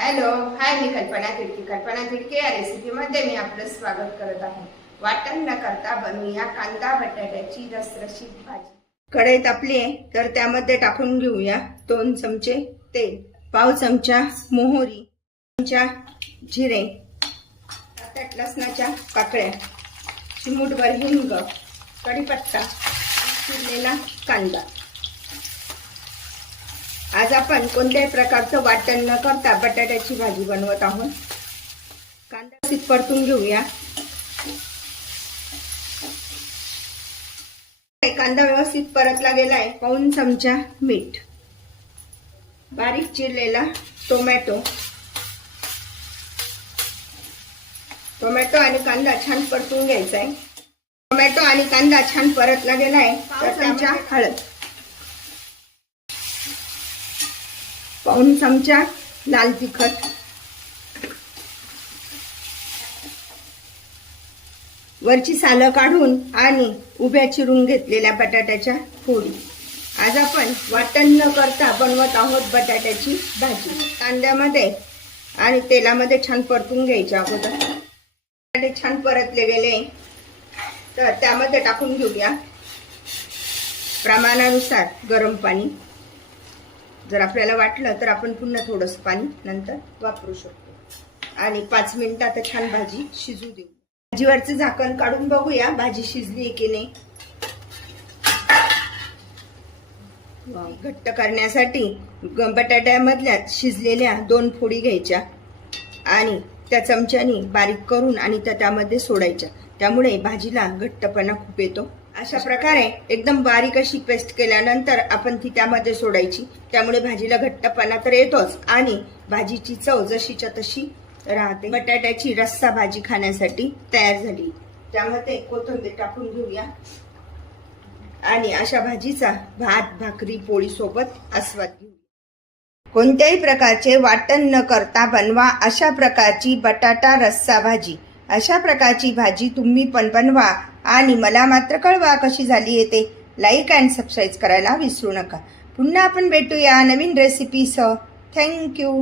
Hello hi, मी कल्पना तिडके या रेसिपीमध्ये मी आपलं स्वागत करत आहे। वाटण न करता बनवूया कांदा बटाट्याची रसरशीत भाजी। कढई तापली आहे तर त्यामध्ये टाकून घेऊया 2 चमचे तेल, पाव चमचा मोहरी, चमचा जिरे, 7 लसणाच्या पाकळ्या, चिमूटभर हिंग, कढीपत्ता, चिरलेला कांदा। आज आपण कोणत्याही प्रकारचं वाटण न करता बटाट्याची भाजी बनवत आहोत। कांदा व्यवस्थित परतून घेऊया। कांदा व्यवस्थित परतला गेलाय। पाऊण चमचा मीठ, बारीक चिरलेला टोमॅटो आणि कांदा छान परतून घ्यायचा आहे। टोमॅटो आणि कांदा छान परतला गेलाय तर चमचा हळद, पाऊण चमचा लाल तिखट, वरची सालं काढून आणि उभ्या चिरून घेतलेल्या बटाट्याच्या फोडी। आज आपण वाटण न करता बनवत आहोत बटाट्याची भाजी। कांद्यामध्ये आणि तेलामध्ये छान परतून घ्यायचे अगोदर। बटाटे छान परतले गेले तर त्यामध्ये टाकून घेऊया प्रमाणानुसार गरम पाणी। जर आपल्याला वाटलं तर आपण पुन्हा थोडंसं पाणी नंतर वापरू शकतो आणि 5 मिनिटात छान भाजी शिजू देऊ। भाजीवरचं झाकण काढून बघूया भाजी शिजली की नाही। घट्ट करण्यासाठी बटाट्यामधल्या शिजलेल्या 2 फोडी घ्यायच्या आणि त्या चमच्याने बारीक करून आणि त्यामध्ये सोडायच्या, त्यामुळे भाजीला घट्टपणा खूप येतो। अशा प्रकारे एकदम बारीक अशी पेस्ट केल्यानंतर आपण ती त्यामध्ये सोडायची, त्यामुळे भाजीला घट्टपणा तर येतोच आणि भाजीची चव जशीच्या तशी राहते। बटाट्याची रस्सा भाजी खाण्यासाठी तयार झाली। त्यामध्ये कोथिंबीर टाकून घेऊया आणि अशा भाजीचा भात, भाकरी, पोळी सोबत आस्वाद घेऊ। कोणत्याही प्रकारचे वाटण न करता बनवा अशा प्रकारची बटाटा रस्सा भाजी। अशा प्रकारची भाजी तुम्ही पण बनवा आणि मला मात्र कळवा कशी झाली येते। लाईक अँड सबस्क्राईब करायला विसरू नका। पुन्हा आपण भेटूया नवीन रेसिपीसह। थँक्यू।